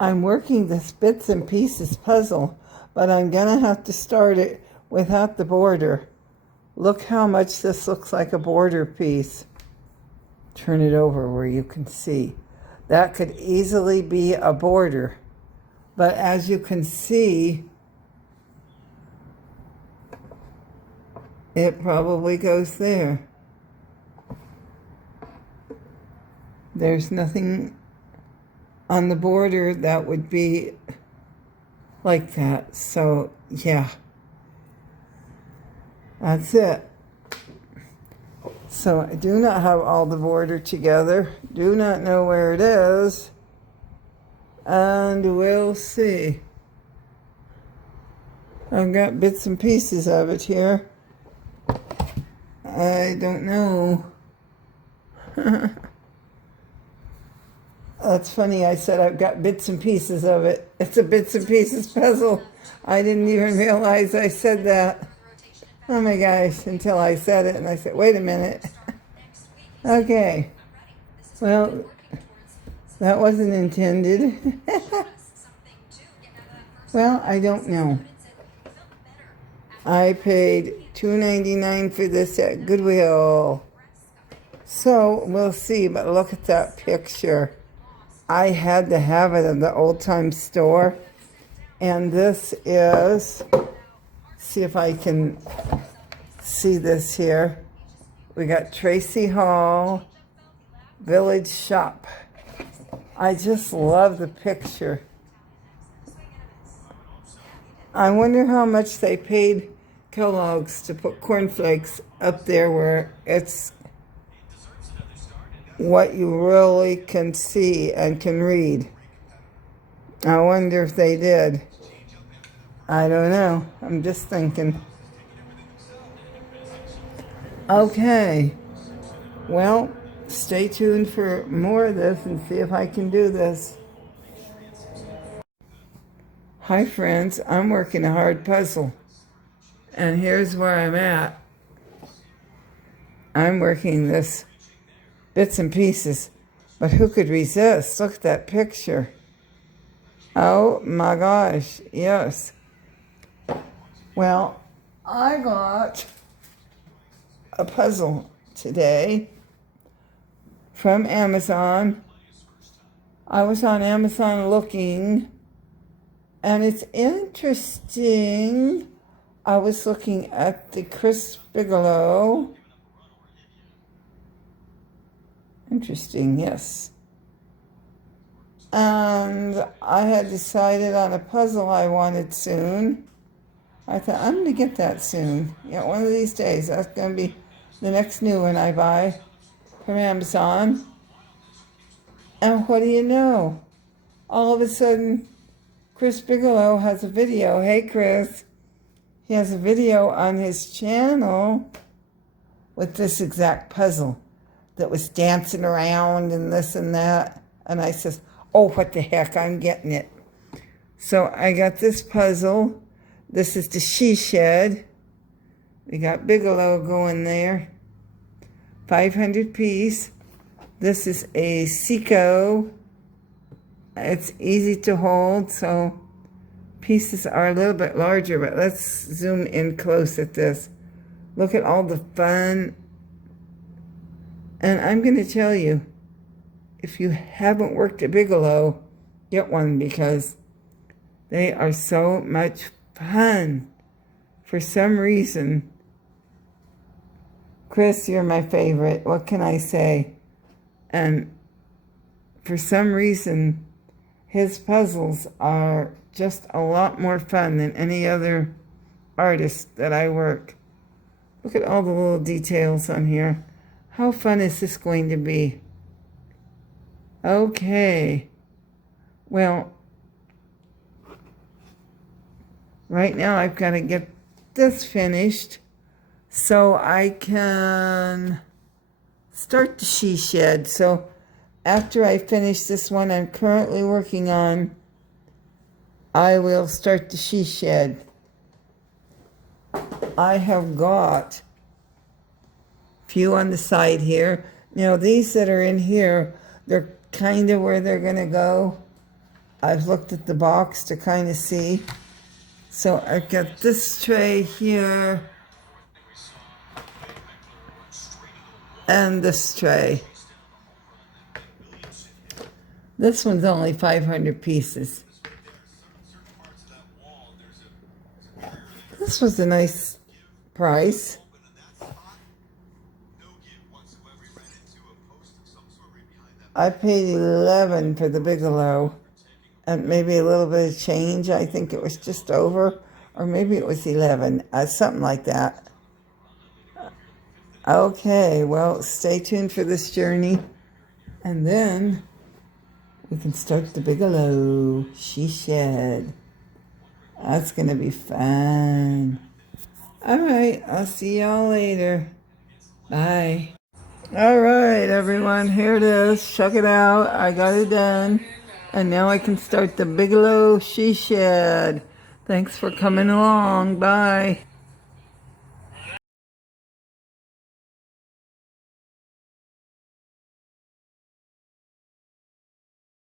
I'm working this bits and pieces puzzle, but I'm gonna have to start it without the border. Look how much this looks like a border piece. Turn it over where you can see. That could easily be a border. But as you can see, it probably goes there. There's nothing on the border that would be like that. So, yeah. That's it. So I do not have all the border together. Do not know where it is. And we'll see. I've got bits and pieces of it here. I don't know. That's funny, I said I've got bits and pieces of it. It's a bits and pieces puzzle. I didn't even realize I said that. Oh my gosh, until I said it and I said, wait a minute. Okay. Well, that wasn't intended. Well, I don't know. I paid $2.99 for this at Goodwill. So we'll see, but look at that picture. I had to have it at the old time store. And this is, see if I can see this here. We got Tracy Hall, Village Shop. I just love the picture. I wonder how much they paid Kellogg's to put cornflakes up there where it's what you really can see and can read. I wonder if they did. I don't know. I'm just thinking. Okay. Well, stay tuned for more of this and see if I can do this. Hi friends, I'm working a hard puzzle. And here's where I'm at. I'm working this bits and pieces. But who could resist? Look at that picture. Oh my gosh, yes. Well, I got a puzzle today from Amazon. I was on Amazon looking, and it's interesting. I was looking at the Chris Bigelow. Interesting, yes. And I had decided on a puzzle I wanted soon. I thought, I'm going to get that soon. Yeah, one of these days. That's going to be the next new one I buy from Amazon. And what do you know? All of a sudden, Chris Bigelow has a video. Hey, Chris. He has a video on his channel with this exact puzzle that was dancing around and this and that. And I says, oh, what the heck, I'm getting it. So I got this puzzle. This is the she shed. We got Bigelow going there. 500 piece. This is a Seiko. It's easy to hold, so pieces are a little bit larger, but let's zoom in close at this. Look at all the fun. And I'm going to tell you, if you haven't worked at Bigelow, get one because they are so much fun. For some reason, Chris, you're my favorite. What can I say? And for some reason, his puzzles are just a lot more fun than any other artist that I work. Look at all the little details on here. How fun is this going to be? Okay. Well, right now I've got to get this finished so I can start the she shed. So after I finish this one I'm currently working on, I will start the she shed. I have got a few on the side here. Now these that are in here, they're kind of where they're going to go. I've looked at the box to kind of see. So I've got this tray here and this tray. This one's only 500 pieces. This was a nice price. I paid $11 for the Bigelow, and maybe a little bit of change. I think it was just over, or maybe it was 11, something like that. Okay, well, stay tuned for this journey, and then we can start the Bigelow she shed. That's going to be fun. All right, I'll see y'all later. Bye. All right, everyone, here it is. Check it out. I got it done. And now I can start the Bigelow she shed. Thanks for coming along. Bye.